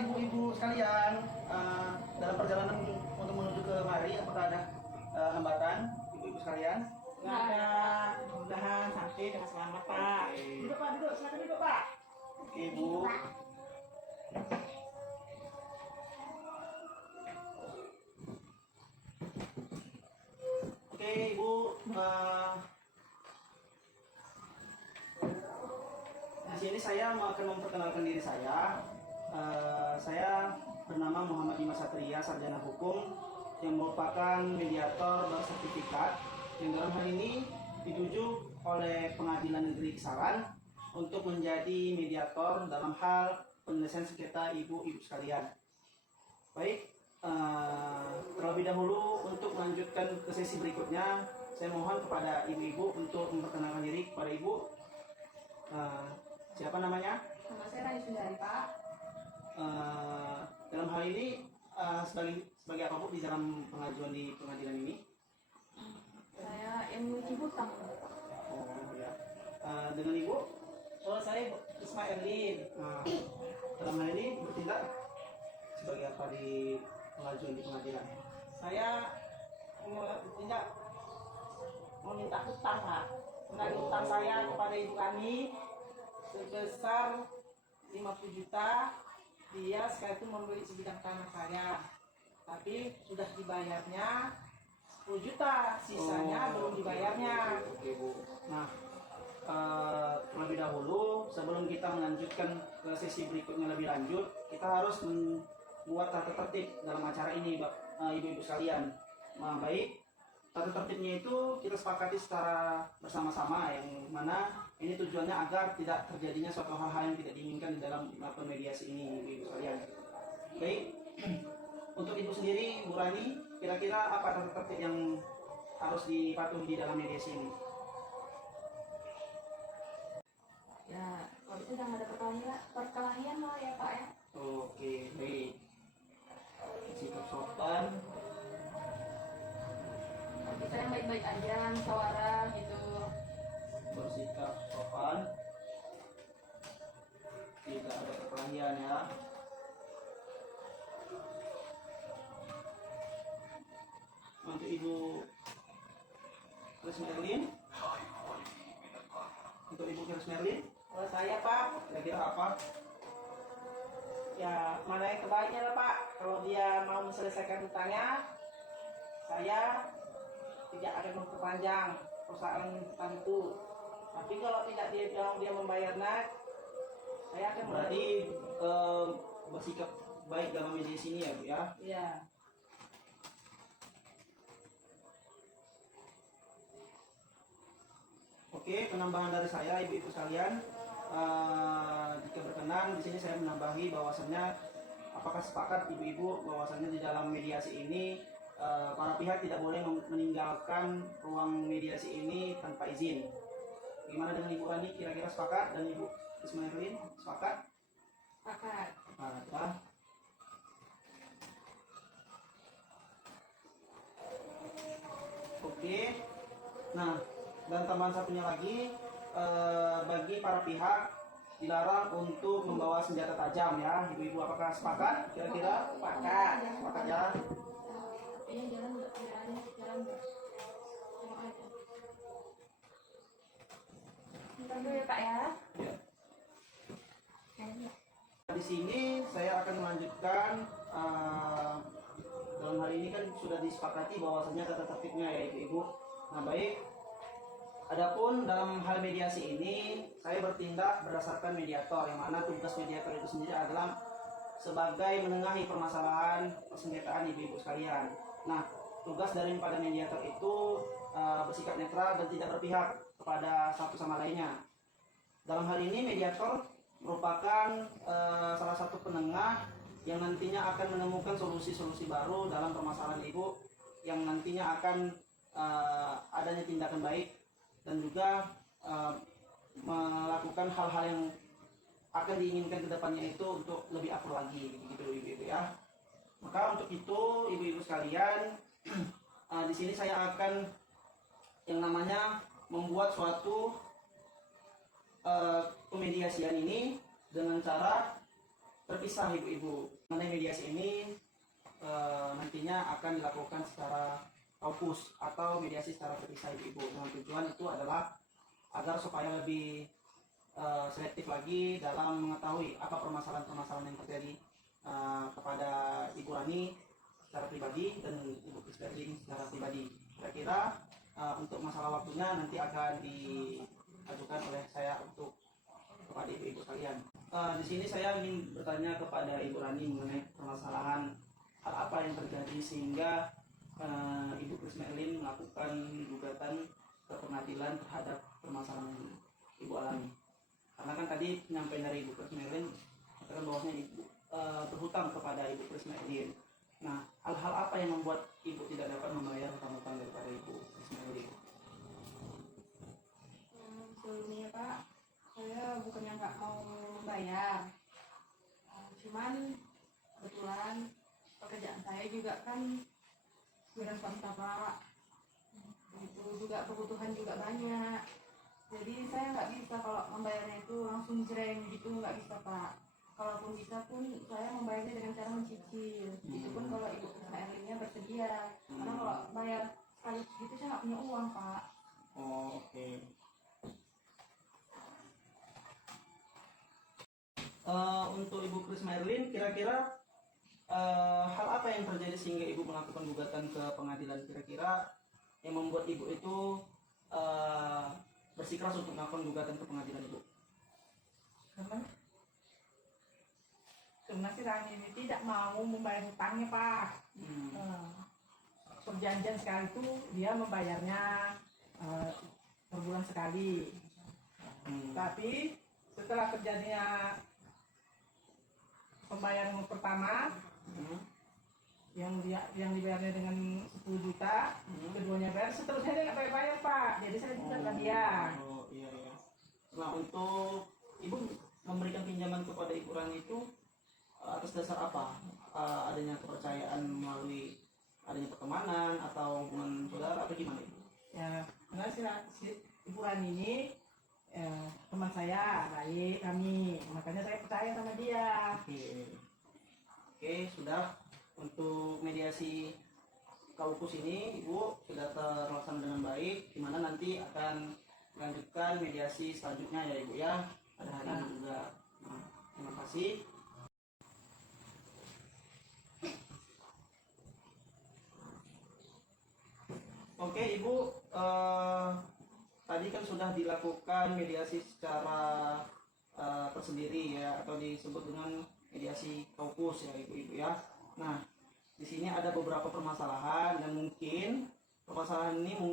ibu-ibu sekalian, dalam perjalanan untuk menuju ke mari, apakah ada hambatan ibu-ibu sekalian? Nggak ada, mudah-mudahan sampai dengan selamat Pak. Duduk Pak, duduk, silakan duduk Pak. Oke Bu. Oke Ibu, di sini saya akan memperkenalkan diri saya. Saya bernama Muhammad Dimas Satria, sarjana hukum yang merupakan mediator bersertifikat yang dalam hal ini dituju oleh Pengadilan Negeri Kisaran untuk menjadi mediator dalam hal penyelesaian sengketa ibu-ibu sekalian. Baik, terlebih dahulu untuk melanjutkan ke sesi berikutnya, saya mohon kepada ibu-ibu untuk memperkenalkan diri kepada ibu. Siapa namanya? Nama saya Rani Sundari, Pak. Dalam hal ini sebagai apa Bu di dalam pengajuan di pengadilan ini? Saya ilmu Cibutang. Oh ya. Dengan ibu? Oh, saya Ismailin. Dalam hal ini bertindak sebagai apa di pengajuan di pengadilan? Saya tidak meminta hutang Pak. Menagih hutang saya kepada ibu kami sebesar 50 juta. Dia sekali itu membeli sebidang tanah saya, tapi sudah dibayarnya 10 juta, sisanya belum dibayarnya. Oke Bu. Nah, terlebih dahulu sebelum kita melanjutkan ke sesi berikutnya lebih lanjut, kita harus membuat tata tertib dalam acara ini, ibu-ibu sekalian. Nah, baik, tata tertibnya itu kita sepakati secara bersama-sama, yang mana ini tujuannya agar tidak terjadinya suatu hal-hal yang tidak diinginkan di dalam melakukan mediasi ini, ibu-ibu sekalian. Baik, untuk ibu sendiri, Bu Rani, kira-kira apa tata tertib yang harus dipatuhi di dalam mediasi ini? Ya, kalau itu udah nggak ada perkelahian lah ya Pak ya. Oke, baik. Sikap sopan. Kita yang baik-baik aja, musyawarah gitu. Bersikap sopan, tidak ada perkelahian ya. Untuk Ibu Chris Merlin, untuk Ibu Chris Merlin, Kalau saya Pak, kira-kira apa? ya mana yang terbaiknya lah Pak. Kalau dia mau menyelesaikan hutangnya, saya tidak akan memperpanjang persoalan hutang itu. Tapi kalau tidak dia membayarnya, saya akan Berarti bersikap baik dalam mediasi ini ya Bu ya. Iya. Oke, penambahan dari saya, ibu-ibu sekalian, jika berkenan, di sini saya menambahi bahwasannya, apakah sepakat ibu-ibu bahwasannya di dalam mediasi ini para pihak tidak boleh meninggalkan ruang mediasi ini tanpa izin. Gimana dengan Ibu Rani? Kira-kira sepakat, dan Ibu Ismailin sepakat? Pakat. Ya. Oke. Nah, dan tambahan satunya lagi, bagi para pihak dilarang untuk membawa senjata tajam ya. Ibu-ibu apakah sepakat? Kira-kira Sepakat. sepakat ya. Ini jalan udah jalan. Bentar dulu ya Pak ya. Ya. Di sini saya akan melanjutkan, dalam hal ini kan sudah disepakati bahwasanya tata tertibnya ya ibu-ibu. Nah baik, adapun dalam hal mediasi ini saya bertindak berdasarkan mediator, yang mana tugas mediator itu sendiri adalah sebagai menengahi permasalahan persengketaan ibu-ibu sekalian. Nah, tugas daripada mediator itu bersikap netral dan tidak berpihak kepada satu sama lainnya. Dalam hal ini mediator merupakan salah satu penengah yang nantinya akan menemukan solusi-solusi baru dalam permasalahan ibu, yang nantinya akan adanya tindakan baik dan juga melakukan hal-hal yang akan diinginkan ke depannya itu untuk lebih akur lagi, begitu ibu-ibu ya. Maka untuk itu ibu-ibu sekalian, di sini saya akan yang namanya membuat suatu pemediasian ini dengan cara terpisah ibu-ibu. Mengenai mediasi ini nantinya akan dilakukan secara fokus atau mediasi secara terpisah ibu-ibu. Dengan tujuan itu adalah agar supaya lebih selektif lagi dalam mengetahui apa permasalahan-permasalahan yang terjadi kepada Ibu Rani secara pribadi dan Ibu Krisdaling secara pribadi. Kira-kira untuk masalah waktunya nanti akan diajukan oleh saya untuk kepada ibu-ibu sekalian. Di sini saya ingin bertanya kepada Ibu Rani mengenai permasalahan hal apa yang terjadi sehingga Ibu Krisdaling melakukan gugatan ke pengadilan terhadap permasalahan yang Ibu alami. Karena kan tadi penyampaian dari Ibu Krisdaling katakan bahwasanya Ibu berhutang kepada Ibu Krisdaling. Nah, hal-hal apa yang membuat Ibu tidak dapat membayar hutang-hutang daripada Ibu Krisdaling? Sebelumnya Pak, saya bukannya nggak mau bayar, cuman kebetulan pekerjaan saya juga kan wira swasta Pak, itu juga kebutuhan juga banyak, jadi saya nggak bisa kalau membayarnya itu langsung jreng gitu, nggak bisa Pak. Kalaupun bisa pun saya membayarnya dengan cara mencicil, itu pun kalau Ibu Krisdaling bersedia, karena kalau bayar sekali gitu saya nggak punya uang Pak. Oh, oke. Untuk Ibu Krisdaling, kira-kira hal apa yang terjadi sehingga Ibu melakukan gugatan ke pengadilan? Kira-kira yang membuat Ibu itu bersikeras untuk melakukan gugatan ke pengadilan Ibu? Karena si Rani ini tidak mau membayar hutangnya Pak. Perjanjian sekali itu dia membayarnya per bulan sekali. Tapi setelah terjadinya pembayaran pertama yang dibayarnya dengan 10 juta, keduanya bayar, seterusnya dia nggak bayar Pak. Jadi saya gugat dia. Oh iya iya. Nah, untuk Ibu memberikan pinjaman kepada Ibu Rani itu atas dasar apa? Adanya kepercayaan melalui adanya pertemanan atau hubungan saudara atau gimana Ibu? Ya, karena si Ibu Rani ini teman saya, baik kami, makanya saya percaya sama dia. Oke, sudah. Untuk mediasi kaukus ini Ibu sudah terlaksana dengan baik, di mana nanti akan melanjutkan mediasi selanjutnya ya Ibu ya, pada hari ini juga. Nah, terima kasih. Oke Ibu, tadi kan sudah dilakukan mediasi secara tersendiri ya, atau disebut dengan mediasi kaukus ya Ibu-ibu ya. Nah, di sini ada beberapa permasalahan dan mungkin permasalahan ini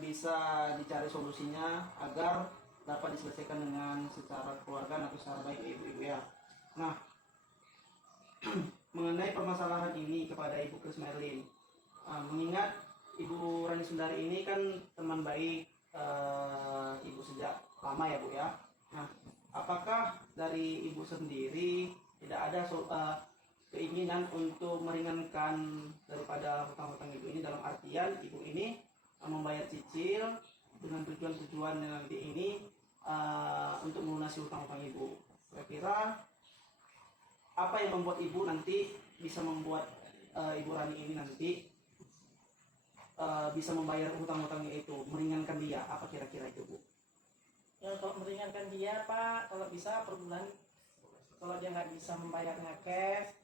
bisa dicari solusinya agar dapat diselesaikan dengan secara keluarga atau secara baik Ibu-ibu ya. Nah, mengenai permasalahan ini kepada Ibu Krisdaling, mengingat Ibu Rani Sundari ini kan teman baik Ibu sejak lama ya Bu ya. Nah, apakah dari Ibu sendiri tidak ada keinginan untuk meringankan daripada hutang-hutang Ibu ini, dalam artian Ibu ini membayar cicil dengan tujuan-tujuan yang nanti ini untuk melunasi hutang-hutang Ibu? Kira-kira apa yang membuat Ibu nanti bisa membuat Ibu Rani ini nanti bisa membayar hutang-hutangnya itu, meringankan dia? Apa kira-kira itu Bu? Ya, kalau meringankan dia Pak, kalau bisa per bulan, kalau dia nggak bisa membayarnya cash,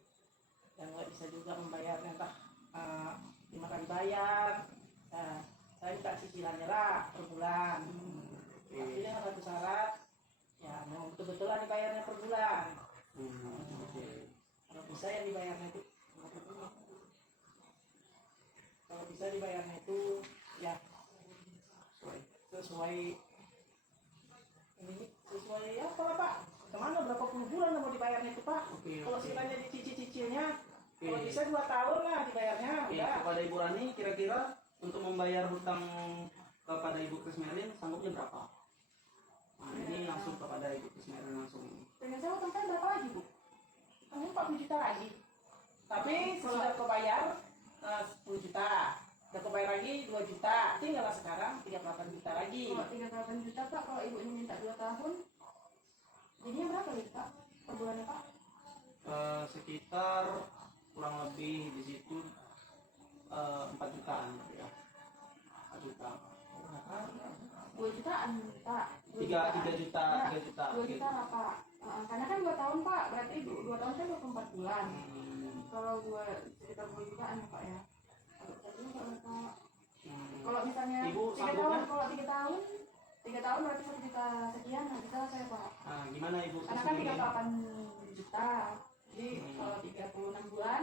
dan nggak bisa juga membayarnya entah 5 kali bayar, nah, saya minta cicilannya lah per bulan. Tapi dengan satu syarat, ya memang betul-betul dibayarnya per bulan. Kalau bisa yang dibayarnya itu, kalau bisa dibayarnya itu ya sesuai ini, sesuai apa Pak? Kemana berapa puluh bulan mau dibayarnya itu Pak? Kalau sekiranya dicicil-cicilnya, kalau bisa 2 tahun lah dibayarnya. Kepada Ibu Rani, kira-kira untuk membayar hutang kepada Ibu Krisdaling sanggupnya berapa? Nah, ini langsung kepada Ibu Krisdaling langsung. Dengan saya utang saya berapa lagi Bu? Utangnya 40 juta lagi. Tapi sudah kebayar 10 juta. Sudah kebayar lagi 2 juta. Tinggallah sekarang 38 juta lagi. Kalau 38 juta Pak, kalau Ibu ini minta 2 tahun, jadinya berapa nih Pak per bulannya Pak? bicara Pak. Karena kan 2 tahun Pak, berarti 2 tahun kan 24 bulan. Kalau sekitar 2 jutaan ya Pak ya. Kalau kalau misalnya Ibu 3 tahun, sanggupnya? kalau 3 tahun berarti 1 juta sekian, nah bisa saya Pak. Nah, gimana Ibu? Karena kan 38 juta, jadi kalau 36 bulan,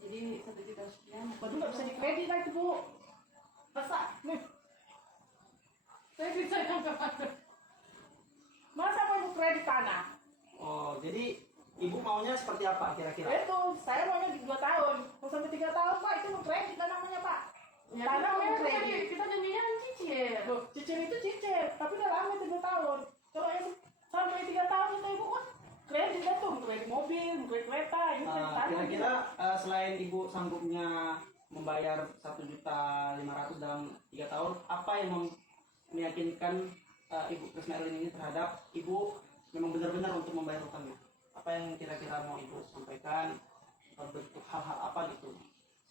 jadi 1 juta sekian. Waduh, nggak bisa dikredit lah itu Bu. Masa? Nih. Saya bisa nggak ada. Masa mau ibu kredit tanah? Oh, jadi Ibu maunya seperti apa kira-kira? Itu, saya maunya di 2 tahun. Mau sampai 3 tahun Pak, itu mau kredit lah namanya Pak. Ya, Tanah mau kita kredit. kita janjinya kan cicil. Loh, cicil itu cicil, tapi udah lama 3 tahun. Kalau yang sampai 3 tahun itu ibu kan kredit dah tuh, kredit mobil, kredit kereta, ini kredit tanah. Kira-kira selain Ibu sanggupnya membayar 1.500.000 dalam 3 tahun, apa yang meyakinkan Ibu Krisna Erlin ini terhadap Ibu memang benar-benar untuk membayar hutangnya? Apa yang kira-kira mau Ibu sampaikan, bentuk hal-hal apa gitu,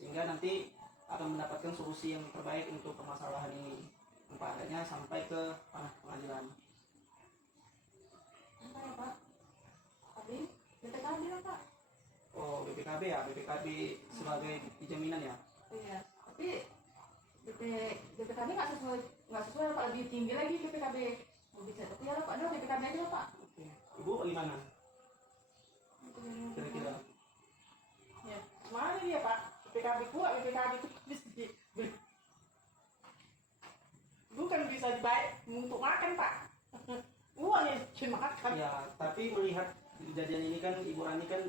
sehingga nanti akan mendapatkan solusi yang terbaik untuk permasalahan ini tanpa adanya sampai ke ranah pengadilan. Apa ya Pak? Tapi BPKB lah Pak. Oh, BPKB ya, BPKB sebagai bukti jaminan ya. Iya. Tapi BPKB nggak sesuai Pak, lebih tinggi lagi BPKB. Mau bisa tapi ya lah Pak, udah BPKB aja lah Pak. Oke. Ibu bagaimana kira-kira? Ya, mana dia Pak? BPKB kuat, BPKB itu bisa bukan bisa dibayar untuk makan Pak. Uangnya cuma makan. Ya, tapi melihat kejadian ini kan Ibu Rani kan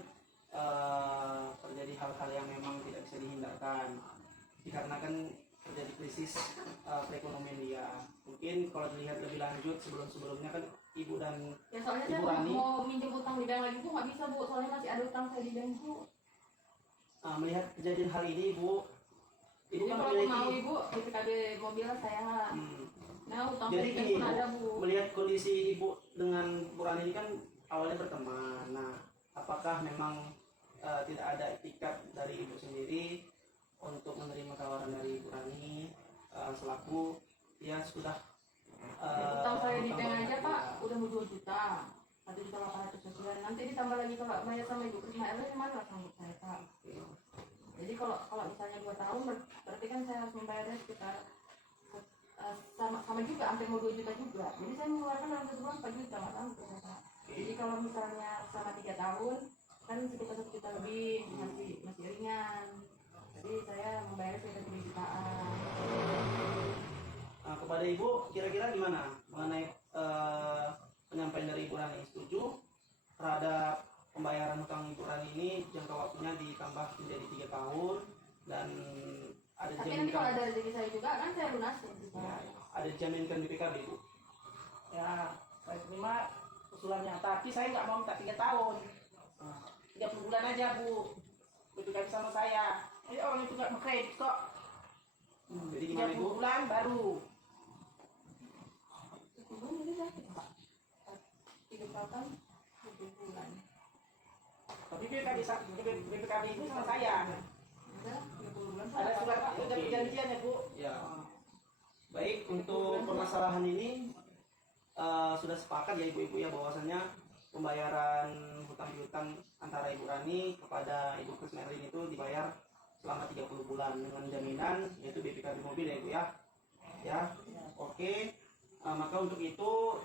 terjadi hal-hal yang memang tidak bisa dihindarkan dikarenakan terjadi krisis perekonomian dia. Mungkin kalau dilihat lebih lanjut sebelum-sebelumnya kan Ibu dan Ya soalnya Ibu saya Rani mau minjem utang di bank lagi Bu, nggak bisa Bu, soalnya masih ada utang saya di bank Bu. melihat kejadian hal ini Ibu Jadi kan kalau memiliki mau Ibu BPKB mobil saya. Nah utang Jadi saya di bank gini pun Ibu, ada Bu. melihat kondisi Ibu dengan Bu Rani ini kan awalnya berteman. Nah, apakah memang tidak ada etikat dari Ibu sendiri untuk menerima tawaran dari Bu Rani selaku ya sudah Utang saya di bank utang aja banyak Pak, dia. udah mau 2 juta. 1.800.000 sekian. Nanti ditambah lagi kalau bayar sama Ibu Krisna Erlin, mana sanggup saya Pak. Jadi kalau misalnya 2 tahun berarti kan saya harus membayarnya sekitar sama juga hampir mau 2 juta juga. Jadi saya mengeluarkan dalam 1 bulan 4 juta, nggak sanggup ya Pak. Jadi kalau misalnya selama 3 tahun kan sekitar 1 juta lebih, masih ringan. Jadi saya membayar sekitar 3 jutaan. Kepada Ibu kira-kira gimana mengenai penyampaian dari Ibu Rani? Setuju terhadap pembayaran hutang Ibu Rani ini jangka waktunya ditambah menjadi 3 tahun dan ada Tapi nanti kalau dijaminkan ada rezeki saya juga kan saya lunasin. ada dijaminkan BPKB Bu? Ya, saya terima usulannya. Tapi saya nggak mau minta 3 tahun. 30 bulan aja Bu. BPKB sama saya. Ini orang itu nggak mau kredit kok. Jadi gimana 30 Ibu? bulan baru. Belum ini saya Pak. 3 tahun 7 bulan. Tapi BPKB itu sama saya. Udah 30 bulan. Ada surat, ada perjanjian ya Bu. Ya. Baik, untuk permasalahan ini sudah sepakat ya Ibu-ibu ya bahwasanya pembayaran hutang piutang antara Ibu Rani kepada Ibu Krisna Erlin itu dibayar selama 30 bulan dengan jaminan yaitu BPKB mobil ya Ibu ya. Ya. Oke. Maka untuk itu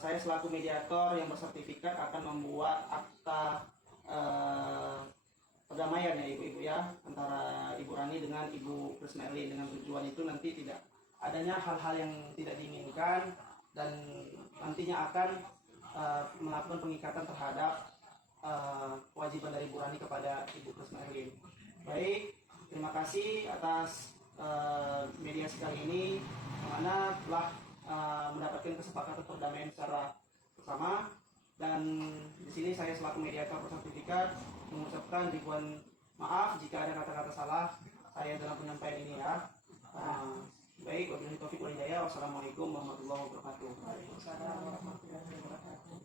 saya selaku mediator yang bersertifikat akan membuat akta perdamaian ya ibu-ibu ya antara Ibu Rani dengan Ibu Krisna Erlin dengan tujuan itu nanti tidak adanya hal-hal yang tidak diinginkan dan nantinya akan melakukan pengikatan terhadap kewajiban dari Ibu Rani kepada Ibu Krisna Erlin. Baik, terima kasih atas mediasi kali ini mana telah mendapatkan kesepakatan perdamaian secara bersama dan di sini saya selaku mediator bersertifikat mengucapkan ribuan maaf jika ada kata-kata salah saya dalam penyampaian ini ya. Baik, wabillahi taufiq wal hidayah. Wassalamualaikum warahmatullahi wabarakatuh. Waalaikumsalam warahmatullahi wabarakatuh.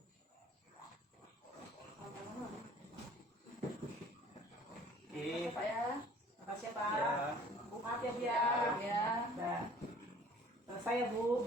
Oke. Pak ya. Makasih ya Pak. Ya. Bu maaf ya Bu ya. Ya. Nah, selesai ya Bu.